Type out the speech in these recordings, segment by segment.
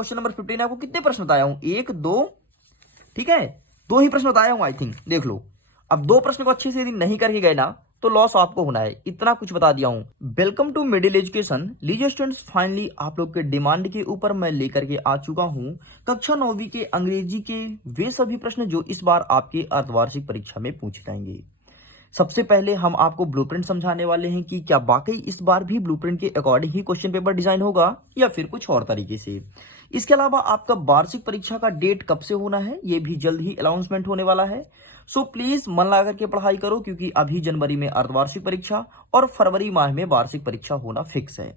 Question number 15 आपको कितने प्रश्न बताया हूं, एक दो, ठीक है, दो ही प्रश्न बताया हूं आई थिंक, देख लो। अब दो प्रश्न को अच्छे से यदि नहीं करके गए ना तो लॉस आपको होना है, इतना कुछ बता दिया हूं। Welcome to middle education. लीजिए स्टूडेंट्स, फाइनली आप लोग के डिमांड के ऊपर मैं लेकर के आ चुका हूं कक्षा 9वीं के अंग्रेजी के वे सभी प्रश्न जो इस बार आपके अर्धवार्षिक परीक्षा में पूछे जाएंगे। सबसे पहले हम आपको ब्लूप्रिंट समझाने वाले हैं कि क्या वाकई इस बार भी ब्लूप्रिंट के अकॉर्डिंग ही क्वेश्चन पेपर डिजाइन होगा या फिर कुछ और तरीके से। इसके अलावा आपका वार्षिक परीक्षा का डेट कब से होना है ये भी जल्द ही अनाउंसमेंट होने वाला है। सो प्लीज मन लगा करके पढ़ाई करो, क्योंकि अभी जनवरी में अर्धवार्षिक परीक्षा और फरवरी माह में वार्षिक परीक्षा होना फिक्स है।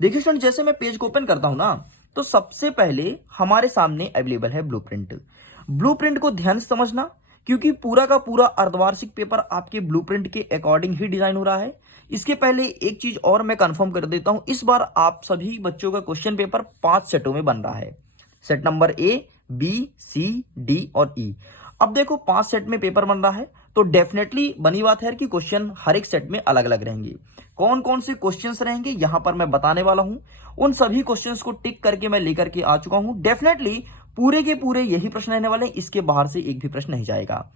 देखिए स्टूडेंट, जैसे मैं पेज को ओपन करता हूं ना तो सबसे पहले हमारे सामने अवेलेबल है ब्लूप्रिंट। ब्लूप्रिंट को ध्यान से समझना, क्योंकि पूरा का पूरा अर्धवार्षिक पेपर आपके ब्लूप्रिंट के अकॉर्डिंग ही डिजाइन हो रहा है। इसके पहले एक चीज और मैं कंफर्म कर देता हूं, इस बार आप सभी बच्चों का क्वेश्चन पेपर 5 सेटों में बन रहा है। Set number A, B, C, D और ई। अब देखो 5 सेट में पेपर बन रहा है तो डेफिनेटली बनी बात है कि क्वेश्चन हर एक सेट में अलग अलग रहेंगे। कौन कौन से क्वेश्चंस रहेंगे यहां पर मैं बताने वाला हूं। उन सभी क्वेश्चंस को टिक करके मैं लेकर के आ चुका हूं। डेफिनेटली पूरे के पूरे यही प्रश्न रहने वाले हैं, इसके बाहर से एक भी प्रश्न नहीं जाएगा।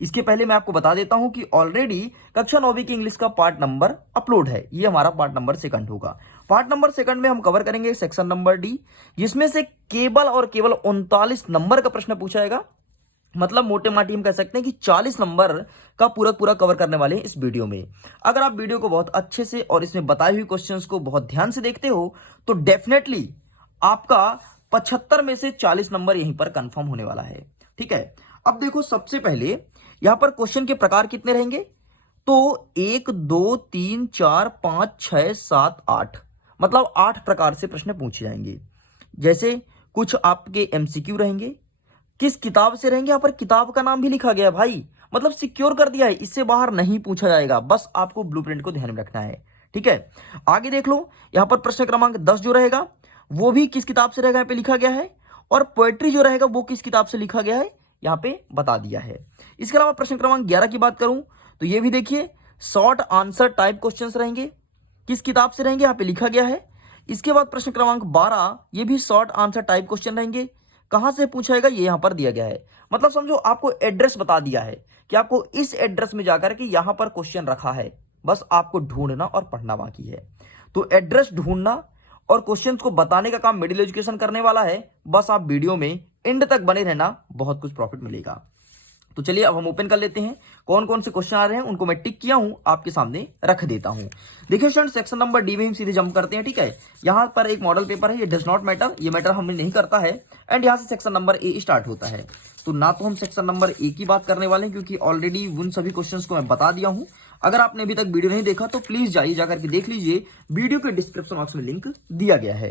इसके पहले मैं आपको बता देता हूं कि ऑलरेडी कक्षा 9वीं की इंग्लिश का पार्ट नंबर अपलोड है, ये हमारा पार्ट नंबर 2 होगा। पार्ट नंबर 2 में हम कवर करेंगे सेक्शन नंबर डी, जिसमें से केवल और केवल 39 नंबर का प्रश्न पूछा जाएगा। मतलब मोटे माटी हम कह सकते हैं कि 40 नंबर का पूरा पूरा कवर करने वाले हैं इस वीडियो में। अगर आप वीडियो को बहुत अच्छे से और इसमें बताए हुए क्वेश्चंस को बहुत ध्यान से देखते हो तो डेफिनेटली आपका 75 में से 40 नंबर यहीं पर कंफर्म होने वाला है। ठीक है, अब देखो सबसे पहले यहां पर क्वेश्चन के प्रकार कितने रहेंगे, तो 1 2 3 4 5 6 7 8, मतलब 8 प्रकार से प्रश्न पूछे जाएंगे। जैसे कुछ आपके एमसीक्यू रहेंगे, किस किताब से रहेंगे, यहां पर किताब का नाम भी लिखा गया है भाई, मतलब सिक्योर कर दिया है, इससे बाहर नहीं पूछा जाएगा, बस आपको ब्लूप्रिंट को ध्यान में रखना है। ठीक है, आगे देख लो, यहां पर प्रश्न क्रमांक 10 जो रहेगा वो भी किस किताब से रहेगा यहाँ पे लिखा गया है, और पोएट्री जो रहेगा वो किस किताब से लिखा गया है यहाँ पे बता दिया है। इसके अलावा प्रश्न क्रमांक 11 की बात करूं तो ये भी देखिए शॉर्ट आंसर टाइप क्वेश्चंस रहेंगे, किस किताब से रहेंगे यहाँ पे लिखा गया है। इसके बाद प्रश्न क्रमांक 12 ये भी शॉर्ट आंसर टाइप क्वेश्चन रहेंगे, कहां से पूछाएगा ये यहां पर दिया गया है। मतलब समझो आपको एड्रेस बता दिया है कि आपको इस एड्रेस में जाकर के यहां पर क्वेश्चन रखा है, बस आपको ढूंढना और पढ़ना बाकी है। तो एड्रेस ढूंढना और क्वेश्चंस को बताने का काम मिडिल एजुकेशन करने वाला है। बस आप वीडियो में एंड तक बने रहना, बहुत कुछ प्रॉफिट मिलेगा। तो चलिए अब हम ओपन कर लेते हैं, कौन कौन से क्वेश्चन आ रहे हैं उनको मैं टिक किया हूं आपके सामने रख देता हूं। देखिए स्टूडेंट, सेक्शन नंबर डी में हम सीधे जंप करते हैं। ठीक है, यहां पर एक मॉडल पेपर है, ये डज नॉट मैटर, ये मैटर हमें नहीं करता है। एंड यहां से सेक्शन नंबर ए स्टार्ट होता है। तो ना तो हम सेक्शन नंबर ए की बात करने वाले हैं, क्योंकि ऑलरेडी उन सभी क्वेश्चंस को मैं बता दिया हूं। अगर आपने अभी तक वीडियो नहीं देखा तो प्लीज जाइए जाकर के देख लीजिए, वीडियो के डिस्क्रिप्शन बॉक्स में लिंक दिया गया है।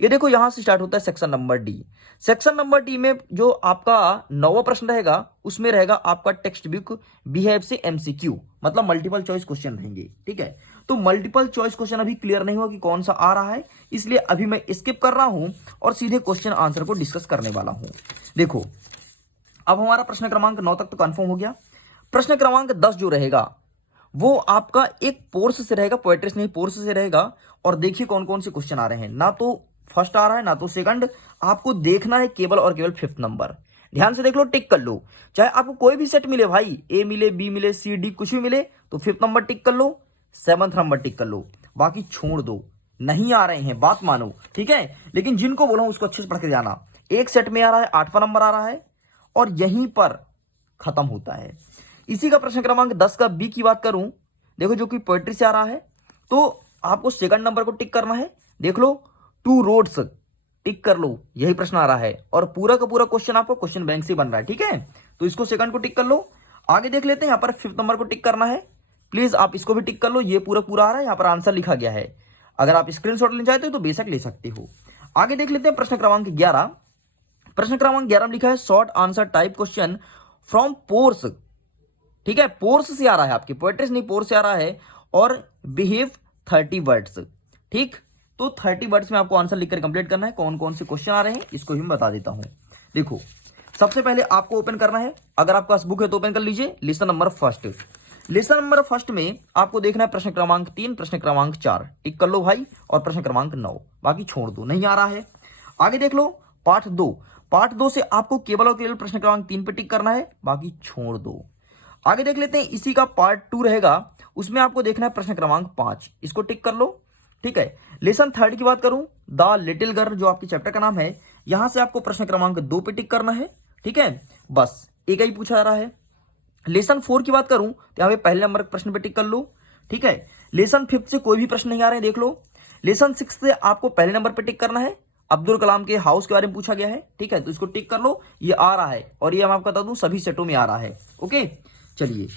ये देखो यहां से स्टार्ट होता है section number D. Section number D में जो आपका 9वां प्रश्न रहेगा उसमें रहेगा आपका टेक्स्ट बुक बिहेव से एमसीक्यू, मतलब मल्टीपल चॉइस क्वेश्चन रहेंगे। ठीक है, तो मल्टीपल चॉइस क्वेश्चन अभी क्लियर नहीं हुआ कि कौन सा आ रहा है, इसलिए अभी मैं स्किप कर रहा हूं और सीधे क्वेश्चन आंसर को डिस्कस करने वाला हूं। देखो अब हमारा प्रश्न क्रमांक 9 तक तो कंफर्म हो गया। प्रश्न क्रमांक 10 जो रहेगा वो आपका एक पोर्स से रहेगा, पोएट्री नहीं पोर्स से रहेगा। और देखिए कौन कौन से क्वेश्चन आ रहे हैं, ना तो फर्स्ट आ रहा है ना तो सेकंड, आपको देखना है केवल और केवल 5th नंबर। ध्यान से देख लो, टिक कर लो, चाहे आपको कोई भी सेट मिले भाई, ए मिले, बी मिले, सी, डी, कुछ भी मिले, तो 5th नंबर टिक कर लो, 7th नंबर टिक कर लो, बाकी छोड़ दो। नहीं आ रहे हैं बात मानो, ठीक है, लेकिन जिनको बोला उसको अच्छे से पढ़ के जाना। एक सेट में आ रहा है 8वां नंबर आ रहा है और यहीं पर खत्म होता है। इसी का प्रश्न क्रमांक 10 का बी की बात करूं, देखो जो कि पोएट्री से आ रहा है, तो आपको सेकंड नंबर को टिक करना है। देख लो 2 रोड्स टिक कर लो, यही प्रश्न आ रहा है और पूरा का पूरा क्वेश्चन आपको क्वेश्चन बैंक से बन रहा है। ठीक है, तो इसको सेकंड को टिक कर लो। आगे देख लेते हैं, यहां पर 5th नंबर को टिक करना है, प्लीज आप इसको भी टिक कर लो, ये पूरा पूरा आ रहा है, यहां पर आंसर लिखा गया है। अगर आप स्क्रीनशॉट लेना चाहते हो तो बेशक ले सकते हो। आगे देख लेते हैं प्रश्न क्रमांक 11। प्रश्न क्रमांक 11 में लिखा है short answer type question from pores. ठीक है, पोर्स से आ रहा है, आपकी पोएट्री नहीं पोर्स से आ रहा है, और बिहेव 30 वर्ड्स। ठीक, तो 30 वर्ड्स में आपको आंसर लिखकर कंप्लीट करना है। कौन कौन से क्वेश्चन आ रहे हैं इसको भी मैं बता देता हूं। देखो सबसे पहले आपको ओपन करना है, अगर आपके पास बुक है तो ओपन कर लीजिए, lesson number first. Lesson number first में आपको देखना है प्रश्न क्रमांक 3, प्रश्न क्रमांक 4 टिक कर लो भाई, और प्रश्न क्रमांक 9, बाकी छोड़ दो, नहीं आ रहा है। आगे देख लो पार्ट 2 से आपको केवल और केवल प्रश्न क्रमांक 3 पे टिक करना है, बाकी छोड़ दो। आगे देख लेते हैं, इसी का पार्ट 2 रहेगा, उसमें आपको देखना है प्रश्न क्रमांक 5, इसको टिक कर लो। ठीक है, लेसन 3 की बात करूं, द लिटिल गर्ल, जो आपके चैप्टर का नाम है, यहां से आपको प्रश्न क्रमांक 2 पे टिक करना है। ठीक है, बस एक ही पूछा जा रहा है। लेसन 4 की बात करूं तो यहां पे पहले नंबर प्रश्न पे टिक कर लो। ठीक है, लेसन 5 से कोई भी प्रश्न नहीं आ रहे हैं, देख लो। लेसन 6 से आपको पहले नंबर पे टिक करना है, अब्दुल कलाम के हाउस के बारे में पूछा गया है। ठीक है, तो इसको टिक कर लो, ये आ रहा है, और ये मैं आपको बता दूं सभी सेटों में आ रहा है। ओके, चलिए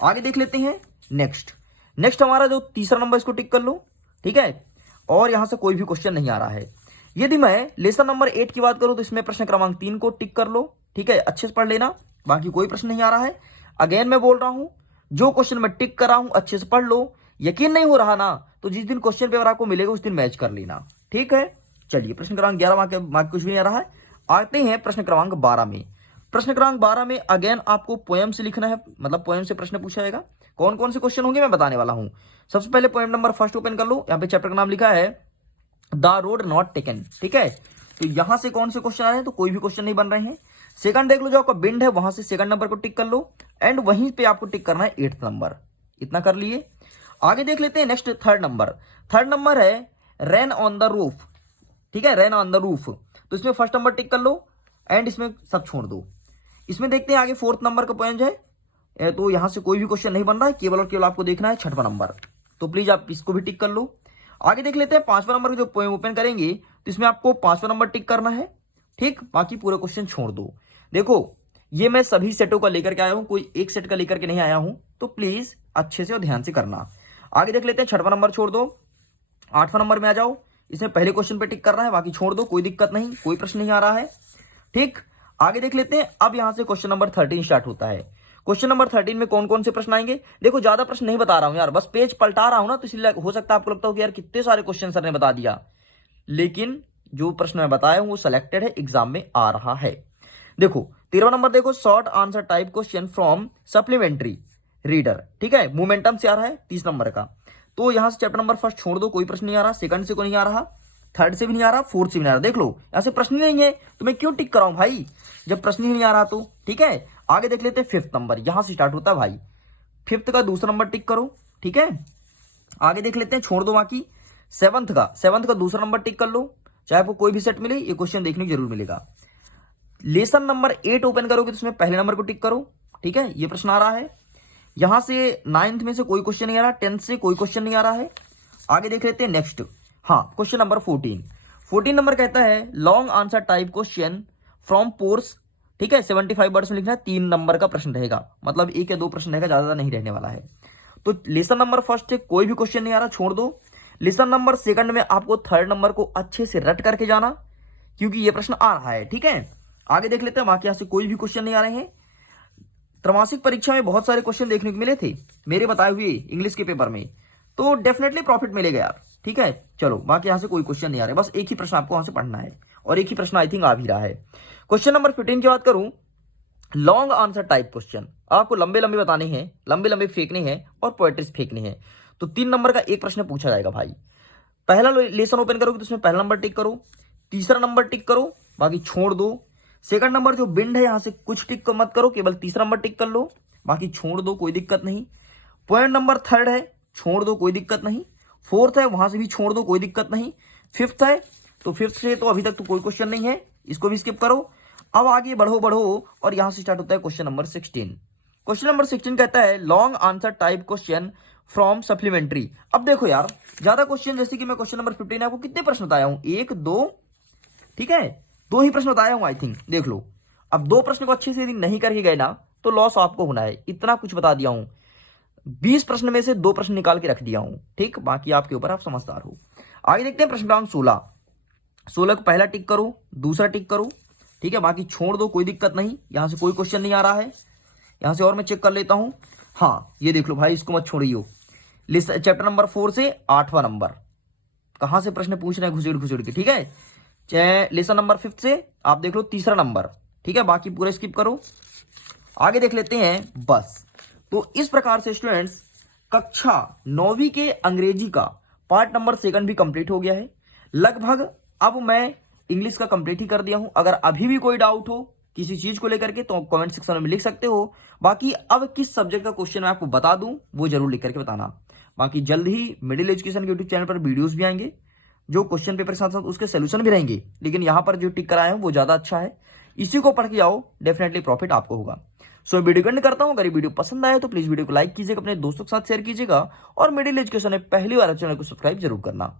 आगे देख लेते हैं। नेक्स्ट हमारा जो तीसरा नंबर, इसको टिक कर लो। ठीक है, और यहां से कोई भी क्वेश्चन नहीं आ रहा है। यदि मैं लेसन नंबर 8 की बात करूं तो इसमें प्रश्न क्रमांक 3 को टिक कर लो। ठीक है, अच्छे से पढ़ लेना, बाकी कोई प्रश्न नहीं आ रहा है। अगेन मैं बोल रहा हूं, जो क्वेश्चन मैं टिक कर रहा हूं अच्छे से पढ़ लो। यकीन नहीं हो रहा ना, तो जिस दिन क्वेश्चन पेपर आपको मिलेगा उस दिन मैच कर लेना। ठीक है, चलिए प्रश्न क्रमांक 11 मार्क कुछ भी नहीं आ रहा है। आते हैं प्रश्न क्रमांक 12 में। प्रश्न क्रमांक 12 में अगेन आपको पोएम से लिखना है, मतलब पोएम से प्रश्न पूछा जाएगा। कौन कौन से क्वेश्चन होंगे मैं बताने वाला हूं। सबसे पहले पोएम नंबर 1 ओपन कर लो, यहाँ पे चैप्टर का नाम लिखा है द रोड नॉट टेकन। ठीक है, तो यहां से कौन से क्वेश्चन आ रहे हैं, तो कोई भी क्वेश्चन नहीं बन रहे हैं। सेकंड देख लो, जो आपका बिंड है वहां से सेकंड नंबर को टिक कर लो, एंड वहीं पे आपको टिक करना है 8th नंबर। इतना कर लिए, आगे देख लेते हैं। नेक्स्ट थर्ड नंबर है रेन ऑन द रूफ। ठीक है, रेन ऑन द रूफ, तो इसमें फर्स्ट नंबर टिक कर लो, एंड इसमें सब छोड़ दो। इसमें देखते हैं आगे 4th नंबर का पॉइंट है, तो यहां से कोई भी क्वेश्चन नहीं बन रहा है, केवल और केवल आपको देखना है 6वां नंबर, तो प्लीज आप इसको भी टिक कर लो। आगे देख लेते हैं 5वां नंबर जो पोएम ओपन करेंगे, तो इसमें आपको 5वां नंबर टिक करना है। ठीक, बाकी पूरे क्वेश्चन छोड़ दो। देखो, ये मैं सभी सेटों का लेकर के आया हूं, कोई एक सेट का लेकर के नहीं आया हूं, तो प्लीज अच्छे से और ध्यान से करना। आगे देख लेते हैं, 6वां नंबर छोड़ दो, 8वां नंबर में आ जाओ। इसमें पहले क्वेश्चन पे टिक करना है, बाकी छोड़ दो, कोई दिक्कत नहीं, कोई प्रश्न नहीं आ रहा है। ठीक, आगे देख लेते हैं। अब यहां से क्वेश्चन नंबर 13 स्टार्ट होता है। क्वेश्चन नंबर 13 में कौन कौन से प्रश्न आएंगे, देखो ज्यादा प्रश्न नहीं बता रहा हूं यार, बस पेज पलटा रहा हूं ना, तो इसलिए हो सकता है आपको लगता हो कि यार कितने सारे क्वेश्चन सर ने बता दिया, लेकिन जो प्रश्न मैं बताया हूं वो सिलेक्टेड है, एग्जाम में आ रहा है। देखो 13वां नंबर, देखो short answer type question from supplementary reader. ठीक है, मोमेंटम से आ रहा है 30 नंबर का, तो यहां से चैप्टर नंबर 1 छोड़ दो, कोई प्रश्न नहीं आ रहा। सेकंड से कोई नहीं आ रहा, थर्ड से भी नहीं आ रहा, फोर्थ से भी नहीं आ रहा। देख लो, यहां से प्रश्न ही नहीं है, तो मैं क्यों टिक कराऊं भाई, जब प्रश्न ही नहीं आ रहा तो। ठीक है, आगे देख लेते हैं 5th नंबर, यहां से स्टार्ट होता है भाई। 5th का दूसरा नंबर टिक करो। ठीक है, आगे देख लेते हैं, छोड़ दो बाकी। 7th का दूसरा नंबर टिक कर लो, चाहे आपको कोई भी सेट मिले, ये क्वेश्चन देखने की जरूर मिलेगा। लेसन नंबर 8 ओपन करोगे तो उसमें पहले नंबर को टिक करो। ठीक है, ये प्रश्न आ रहा है। यहां से 9th में से कोई क्वेश्चन नहीं आ रहा, 10th से कोई क्वेश्चन नहीं आ रहा है। आगे देख लेते हैं नेक्स्ट, हाँ क्वेश्चन नंबर 14 नंबर कहता है long answer type question from pores. ठीक है, 75 वर्ड्स में लिखना है, 3 नंबर का प्रश्न रहेगा, मतलब 1 या 2 प्रश्न रहेगा, ज्यादा नहीं रहने वाला है। तो लेसन नंबर 1 से कोई भी क्वेश्चन नहीं आ रहा, छोड़ दो। लेसन नंबर 2 में आपको 3rd नंबर को अच्छे से रट करके जाना, क्योंकि ये प्रश्न आ रहा है। ठीक है, आगे देख लेते हैं, बाकी यहां से कोई भी क्वेश्चन नहीं आ रहे हैं। त्रैमासिक परीक्षा में बहुत सारे क्वेश्चन देखने को मिले थे मेरे बताए हुए इंग्लिश के पेपर में, तो डेफिनेटली प्रॉफिट मिलेगा यार। ठीक है, चलो बाकी यहां से कोई क्वेश्चन नहीं आ रहा है, बस एक ही प्रश्न आपको वहां से पढ़ना है, और एक ही प्रश्न आई थिंक आ भी रहा है। क्वेश्चन नंबर 15 की बात करूं, लॉन्ग आंसर टाइप क्वेश्चन, आपको लंबे लंबे बताने हैं, लंबे लंबे फेंकने हैं, और पोएट्रीज फेंकनी है, तो 3 नंबर का एक प्रश्न पूछा जाएगा भाई। पहला लेसन ओपन करोगे तो उसमें पहला नंबर टिक करो, तीसरा नंबर टिक करो, बाकी छोड़ दो। सेकंड नंबर जो बिंड है यहां से कुछ टिक मत करो, केवल तीसरा नंबर टिक कर लो, बाकी छोड़ दो, कोई दिक्कत नहीं। पॉइंट नंबर 3rd है, छोड़ दो, कोई दिक्कत नहीं। 4th है, वहां से भी छोड़ दो, कोई दिक्कत नहीं। 5th है, तो 5th से तो अभी तक तो कोई क्वेश्चन नहीं है, इसको भी स्किप करो। अब आगे बढ़ो, और यहां से स्टार्ट होता है क्वेश्चन नंबर 16। क्वेश्चन नंबर 16 कहता है long answer type question from supplementary. अब देखो यार, ज्यादा क्वेश्चन, जैसे कि मैं क्वेश्चन नंबर 15 आपको कितने प्रश्न बताया हूं, 1 2, ठीक है 2 ही प्रश्न बताया हूं आई थिंक, देख लो। अब 2 प्रश्न को अच्छे से यदि नहीं करके गए ना, तो लॉस आपको होना है, इतना कुछ बता दिया हूं। 20 प्रश्न में से 2 प्रश्न निकाल के रख दिया हूं। ठीक, बाकी आपके ऊपर, आप समझदार हो। आगे देखते हैं प्रश्न क्रमांक 16 को पहला टिक करो, दूसरा टिक करो। ठीक है, बाकी छोड़ दो, कोई दिक्कत नहीं, यहां से कोई क्वेश्चन नहीं आ रहा है। यहां से और मैं चेक कर लेता हूं, हाँ ये देख लो भाई, इसको मत छोड़ियो। चैप्टर नंबर 4 से 8वां नंबर, कहां से प्रश्न पूछ रहे हैं घुसेड़ के। ठीक है, लेसन नंबर 5 से आप देख लो तीसरा नंबर। ठीक है, बाकी पूरा स्किप करो। आगे देख लेते हैं बस। तो इस प्रकार से स्टूडेंट्स कक्षा 9वीं के अंग्रेजी का पार्ट नंबर 2 भी कंप्लीट हो गया है लगभग। अब मैं इंग्लिश का कंप्लीट ही कर दिया हूं। अगर अभी भी कोई डाउट हो किसी चीज को लेकर के तो कमेंट सेक्शन में लिख सकते हो। बाकी अब किस सब्जेक्ट का क्वेश्चन मैं आपको बता दूं वो जरूर लिख करके बताना। बाकी जल्द ही मिडिल एजुकेशन यूट्यूब चैनल पर वीडियोस भी आएंगे, जो क्वेश्चन पेपर के साथ साथ उसके सोल्यूशन भी रहेंगे, लेकिन यहाँ पर जो टिक कराए हैं वो ज्यादा अच्छा है। इसी को पढ़ के आओ, डेफिनेटली प्रॉफिट आपको होगा। सो वीडियो कंड करता हूं। अगर ये वीडियो पसंद आया तो प्लीज वीडियो को लाइक कीजिएगा, अपने दोस्तों के साथ शेयर कीजिएगा और मिडिल एजुकेशन में पहली बार चैनल को सब्सक्राइब जरूर करना।